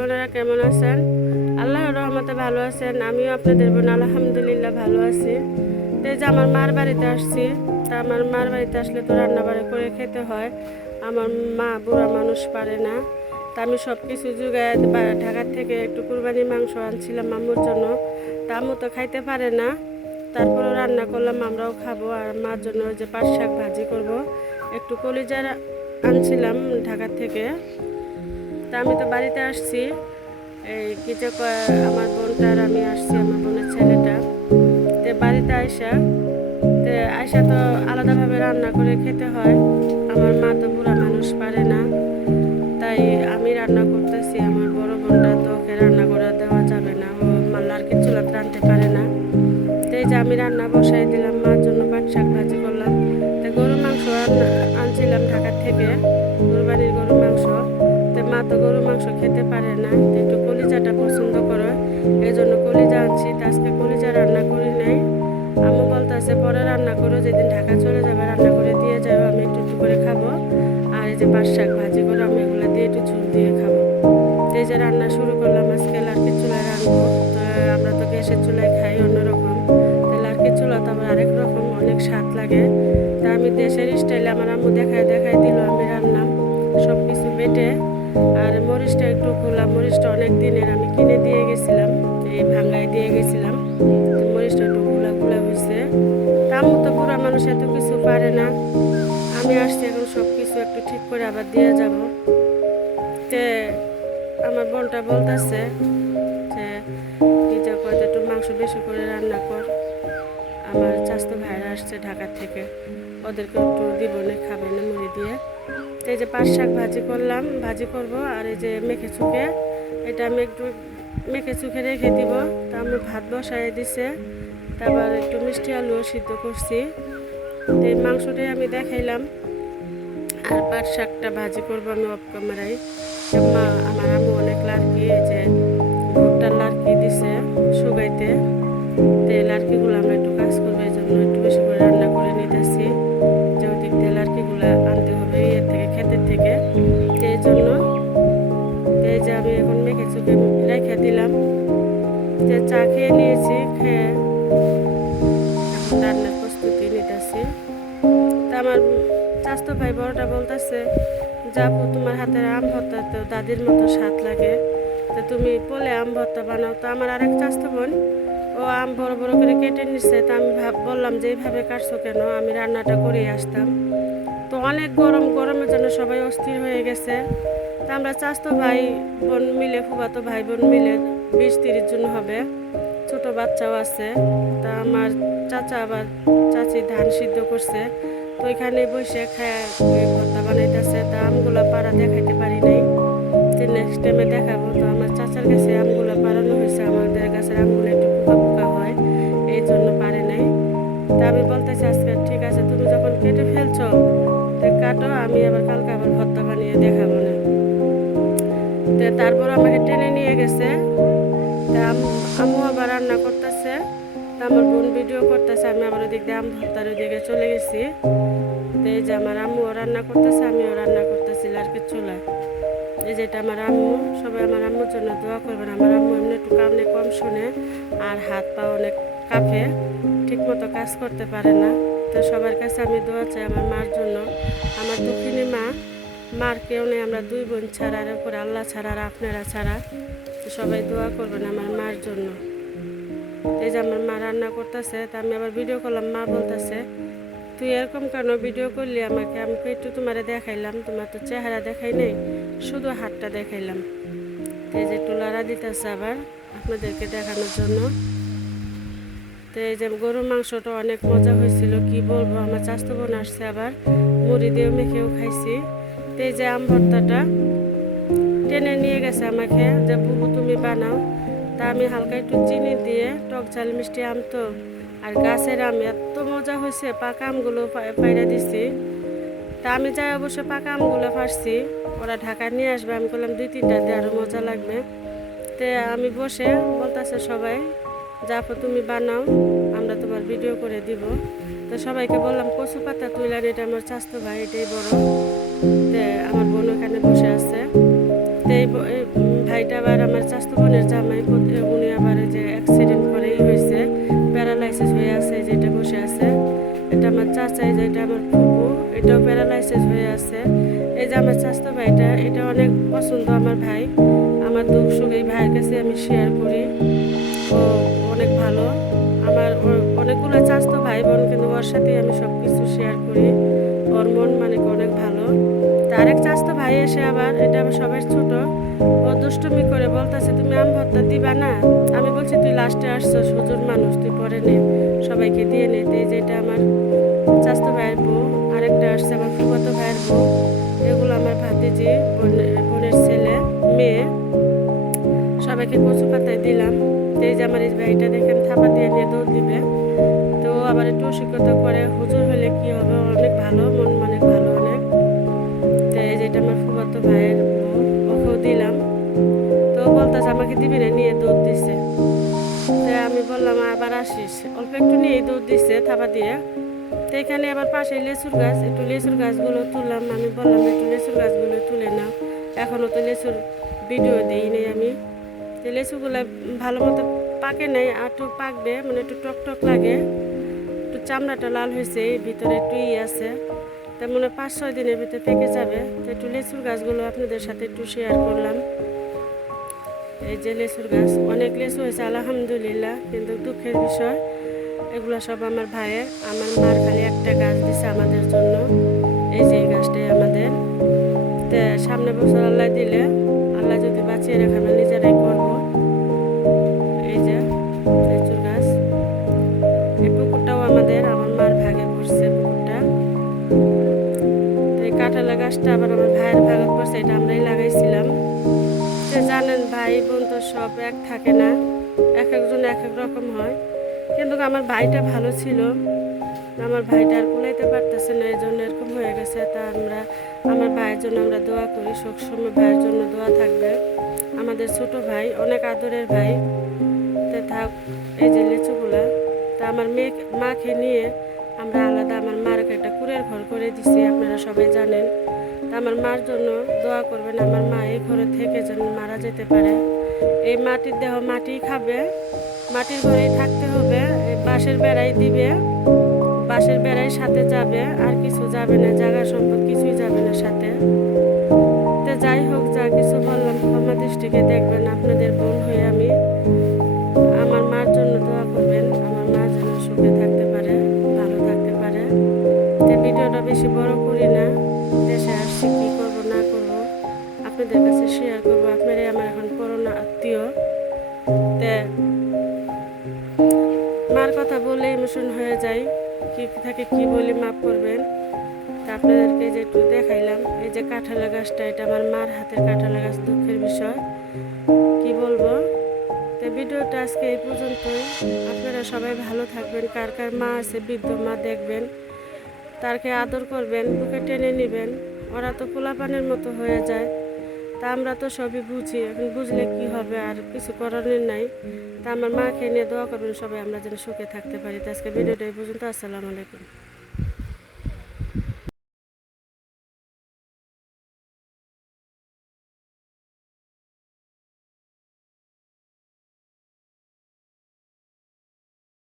বোনেরা কেমন আছেন? আল্লাহর রহমতে ভালো আছেন। আমিও আপনাদের বোন আলহামদুলিল্লাহ ভালো আছি। তো এই যে আমার মার বাড়িতে আসছি। তা আমার মার বাড়িতে আসলে তো রান্না বাড়ি করে খেতে হয়। আমার মা বুড়া মানুষ পারে না। তা আমি সব কিছু জোগাড় ঢাকার থেকে একটু কুরবানির মাংস আনছিলাম আম্মুর জন্য। তা আম্মু তো খাইতে পারে না, তারপরেও রান্না করলাম, আমরাও খাবো। আর মার জন্য ওই যে পাট শাক ভাজি করব। একটু কলিজার আনছিলাম ঢাকার থেকে। তা আমি তো বাড়িতে আসছি, এই কি যে আমার বোনটার আমি আসছি, আমার বোনের ছেলেটা। তো বাড়িতে আয়সা তো আলাদাভাবে রান্না করে খেতে হয়। আমার মা তো বুড়া মানুষ পারে না, তাই আমি রান্না করতেছি। আমার বড় বোনটা তো ওকে রান্না করে দেওয়া যাবে না, ও মাল্লার কিছু রাঁধতে পারে না। তো এই যে আমি রান্না বসাই দিলাম, মার জন্য পাট শাক ভাজি করলাম। তো গরুর মাংস আনছিলাম ঢাকা থেকে, কুরবানির গরুর মাংস। তো মা তো গরুর মাংস খেতে পারে না, তো একটু কলিজাটা পছন্দ করে, এই জন্য কলিজা আনছি। তো আজকে কলিজা রান্না করি নাই। আম্মু বলতেছে পরে রান্না করো, যেদিন ঢাকা চলে যাবে রান্না করে দিয়ে যাবো, আমি একটু একটু করে খাবো। আর এই যে পাট শাক ভাজি করে আমি এগুলো দিয়ে একটু ঝোল দিয়ে খাবো। তো এই যে রান্না শুরু করলাম, আজকে লার্কির চুলায় রান্নবো। তো আমরা তো গ্যাসের চুলায় খাই অন্যরকম, তো লার্কির চুলা তো আবার আরেক রকম, অনেক স্বাদ লাগে। তা আমি দেশের স্টাইলে আমার আম্মু দেখায় দিল, আমি রান্নাম সব কিছু বেটে। আর মরিচটা একটু খোলা, মরিচটা অনেক দিনের আমি কিনে দিয়ে গেছিলাম, এই ভাঙ্গায় দিয়ে গেছিলাম। তো মরিচটা একটু খোলা খোলা হয়েছে। তা আম্মু তো বুড়া মানুষ এত কিছু পারে না, আমি আসছি এখন সব কিছু একটু ঠিক করে আবার দিয়ে যাব। তে আমার বোনটা বলতেছে যে কি যে কয়টা একটু মাংস বেশি করে রান্না কর, আমার চাস্তো ভাইরা আসছে ঢাকা থেকে, ওদেরকে একটু দিব না, খাবে না মুড়ি দিয়ে। তো এই যে পাট শাক ভাজি করলাম, ভাজি করব। আর এই যে মেখে চুকে, এটা আমি একটু মেখে চুকে রেখে দিব। তা আমি ভাত বসাই দিছে, তারপর একটু মিষ্টি আলুও সিদ্ধ করছি। তো এই মাংসটাই আমি দেখাইলাম। আর পাট শাকটা ভাজি করবো আমি অফ ক্যামেরায়। মা আমার আম্মু অনেক লার্কি, এই যে ভুট্টার লার্কি দিছে শুকাইতে। তো এই লার্কিগুলো আমরা একটু কাজ করবো, এই জন্য একটু বেশি করে রান্না করে নিতেছি, যে ওদিক দিয়ে লার্কিগুলো আনতে হবে এর থেকে, ক্ষেতের থেকে। তো এই জন্য এই যে আমি এখন মেখে চুকে রেখে দিলাম। যে চা খেয়ে নিয়েছি, খেয়ে এখন রান্নার প্রস্তুতি নিতেছি। তা আমার চাস্তো ভাই বড়টা বলতেছে, যাবো তোমার হাতের আম ভর্তা তো দাদির মতো স্বাদ লাগে, তো তুমি পোলে আম ভর্তা বানাও। তো আমার আরেক চাস্তো বোন, ও আম বড় বড় করে কেটে নিচ্ছে। তা আমি বললাম যে এইভাবে কাটছো কেন, আমি রান্নাটা করেই আসতাম। তো অনেক গরম, গরমের জন্য সবাই অস্থির হয়ে গেছে। তা আমরা চাস্তো ভাই বোন মিলে, ফুফাতো ভাই বোন মিলে 20-30 জন হবে, ছোট বাচ্চাও আছে। তা আমার চাচা আবার চাচি ধান সিদ্ধ করছে, তো ওইখানে বসে খায় ভর্তা বানাইতেছে। তা আমগুলা পাড়া দেখাইতে পারি নাই, তো নেক্সট টাইমে দেখাবো। তো আমার চাচার কাছে আমগুলা পাড়ানো হয়েছে, আমাদের গাছের আমগুলো একটু পোকা পোকা হয়, এই জন্য পারে নাই। তা আমি বলতেছি আজকে ঠিক আছে, তুমি যখন কেটে ফেলছো তো কাটো, আমি আবার কালকে আবার ভর্তা বানিয়ে দেখাবো না। তো তারপর আমাকে টেনে নিয়ে গেছে। তা আম্মু আবার রান্না করতেছে, তা আমার বোন ভিডিও করতেছে, আমি আবার ওদিক দিয়ে আম ভর্তার ওদিকে চলে গেছি। তো এই যে আমার আম্মুও রান্না করতেছে, আমিও রান্না করতেছি লার্কির চুলায়। এই যেটা আমার আম্মু, সবাই আমার আম্মুর জন্য দোয়া করবেন। আমার আম্মু এমনি একটু কামনে কম শোনে, আর হাত পা অনেক কাঁপে, ঠিক মতো কাজ করতে পারে না। তো সবার কাছে আমি দোয়া চাই আমার মার জন্য। আমার দুঃখিনী মা, মার কেউ নেই, আমরা দুই বোন ছাড়া, আর উপরে আল্লাহ ছাড়া আর আপনারা ছাড়া। তো সবাই দোয়া করবেন আমার মার জন্য। এই যে আমার মা রান্না করতেছে, তা আমি আবার ভিডিও করলাম। মা বলতেছে তুই এরকম কেন ভিডিও করলি আমাকে, আমি একটু তোমারে দেখাইলাম, তোমার তো চেহারা দেখাই নেই, শুধু হাতটা দেখাইলাম। তো এই যে একটু লড়া দিতেছে আবার আপনাদেরকে দেখানোর জন্য। তো এই যে গরুর মাংসটা অনেক মজা হয়েছিল, কি বলবো। আমার চাস্তো বোন আসছে, আবার মুড়ি দিয়েও মেখেও খাইছি। তো এই যে আম ভর্তাটা টেনে নিয়ে গেছে আমাকে, যে বুবু তুমি বানাও। তা আমি হালকা একটু চিনি দিয়ে, টক ঝাল মিষ্টি আম তো, আর গাছের আম এত মজা হয়েছে, পাকা আমগুলো পাইরা দিছি। তা আমি যাই অবশ্য পাকা আমগুলো পারছি, ওরা ঢাকায় নিয়ে আসবে, আমি বললাম 2-3টা দিয়ে আরও মজা লাগবে। তে আমি বসে বলতেছে সবাই, যাপো তুমি বানাও, আমরা তোমার ভিডিও করে দিব। তো সবাইকে বললাম কচু পাতা তুইলান, এটা আমার চাস্তো ভাই, এটাই বড়। তে আমার বোন ওখানে বসে আছে। তো এই ভাই ভাইটা আবার আমার চাচাতো বোনের জামাই, উনি আবার এই যে অ্যাক্সিডেন্ট করেই হয়েছে, প্যারালাইসিস হয়ে আছে, যেটা বসে আছে। এটা আমার চাচাই, যেটা আমার ফুপু, এটাও প্যারালাইসিস হয়ে আছে। এই যে আমার চাচাতো ভাইটা, এটা অনেক পছন্দ আমার ভাই। আমার দুঃখ সুখ এই ভাইয়ের কাছে আমি শেয়ার করি। ও অনেক ভালো। আমার অনেকগুলো চাচাতো ভাই বোন, কিন্তু ওর সাথেই আমি সব কিছু শেয়ার করি। ওর মন মানে অনেক ভালো। তার এক চাচাতো ভাই এসে আবার, এটা আবার সবার ছোট, ও দুষ্টুমি করে বলতেছে, তুমি আম ভর্তা দিবা না? আমি বলছি, তুই লাস্টে আসছো, হুজুর মানুষ, তুই পরে নে, সবাইকে দিয়ে নে। এই যেটা আমার চাচাতো ভাইয়ের বউ, আরেকটা আসছে আমার ফুফাতো ভাইয়ের বউ। এগুলো আমার ভাতিজি, বোনের ছেলে, মেয়ে, সবাইকে কচু পাতায় দিলাম। এই যে আমার এই ভাইটা দেখেন থাপা দিয়ে নিয়ে দৌড় দিবে। তো ও আবার একটু অসুস্থতা করে, হুজুর হলে কি হবে, অনেক ভালো, মন মানে ভালো অনেক। তো এই যেটা আমার ফুফাতো ভাইয়ের বউ, ওকেও দিলাম। তো ও বলতেছে আমাকে দিবি না, নিয়ে দৌড় দিছে। তো আমি বললাম আবার আসিস, অল্প একটু নিয়েই দৌড় দিছে থাপা দিয়ে। তো এখানে আবার পাশে লেচুর গাছ, একটু লেচুর গাছগুলো তুললাম। আমি বললাম একটু লেচুর গাছগুলো তুলে নাও, এখনও তো লেচুর ভিডিও দিই নেই আমি। তো লেচুগুলো ভালো মতো পাকে নাই, আর একটু পাকবে, মানে একটু টক টক লাগে, একটু চামড়াটা লাল হয়েছে, ভিতরে একটু আছে। তার মানে 5-6 দিনের ভিতরে পেকে যাবে। তো একটু লেচুর গাছগুলো আপনাদের সাথে একটু শেয়ার করলাম। এই যে লেচুর গাছ, অনেক লেচু হয়েছে আলহামদুলিল্লাহ, কিন্তু দুঃখের বিষয় এগুলো সব আমার ভাইয়ের। আমার মার খালি একটা গাছ দিছে আমাদের জন্য, এই যে এই গাছটাই আমাদের। তো সামনে বছর আল্লাহ দিলে, আল্লাহ যদি বাঁচিয়ে রাখে, আমরা নিজেরাই করবো। এই যে লিচুর গাছ, এই পুকুরটাও আমাদের, আমার মার ভাগে পড়ছে পুকুরটা। তো এই কাঁঠালের গাছটা আবার আমার ভাইয়ের ভাগে পড়ছে, এটা আমরাই লাগাইছিলাম। যে জানেন ভাই বোন তো সব এক থাকে না, এক একজন এক এক রকম হয়। কিন্তু আমার ভাইটা ভালো ছিল, আমার ভাইটা আর কুলাইতে পারতেছে না, এই জন্য এরকম হয়ে গেছে। তা আমার ভাইয়ের জন্য আমরা দোয়া করি, সবসময় ভাইয়ের জন্য দোয়া থাকবে। আমাদের ছোট ভাই, অনেক আদরের ভাই। তে থাক, এই যে লিচুগুলা, তা আমার মাকে নিয়ে আমরা আলাদা আমার মারকে একটা কুড়ের ঘর করে দিছি, আপনারা সবাই জানেন। তা আমার মার জন্য দোয়া করবেন, আমার মা এই ঘরে থেকে যেন মারা যেতে পারে। এই মাটির দেহ মাটি খাবে, মাটির ঘরেই থাকতে হবে, এই বাঁশের বেড়াই দিবে, বাঁশের বেড়াই সাথে যাবে, আর কিছু যাবে না, জায়গা সম্পদ কিছুই যাবে না সাথে। তো যাই হোক, যা কিছু বললাম ক্ষমা দৃষ্টিকে দেখবেন, আপনাদের বোন হয়ে আমি। আমার মার জন্য দোয়া করবেন, আমার মা যেন সুখে থাকতে পারে, ভালো থাকতে পারে। তো ভিডিওটা বেশি বড় করি না, দেশে আসছি কী করবো না করবো আপনাদের কাছে শেয়ার করবো। আপনারাই আমার এখন করোনা আত্মীয়। তে মার কথা বলে ইমোশন হয়ে যায়, কি থাকে কি বলি মাফ করবেন। তা আপনাদেরকে যে একটু দেখাইলাম, এই যে কাঁঠালের গাছটা, এটা আমার মার হাতের কাঁঠালের গাছ, দুঃখের বিষয় কি বলবো। তো ভিডিওটা আজকে এই পর্যন্তই। আপনারা সবাই ভালো থাকবেন, কার কার মা আছে বৃদ্ধ মা দেখবেন, তারকে আদর করবেন, বুকে টেনে নেবেন। ওরা তো পোলাপানের মতো হয়ে যায়, তা আমরা তো সবই বুঝি, এখন বুঝলে কি হবে, আর কিছু করার নাই। তা আমার মাকে নিয়ে দোয়া করবেন সবাই, আমরা যেন সুখে থাকতে পারি। তো আজকে ভিডিওটা এই পর্যন্ত। আসসালামু আলাইকুম।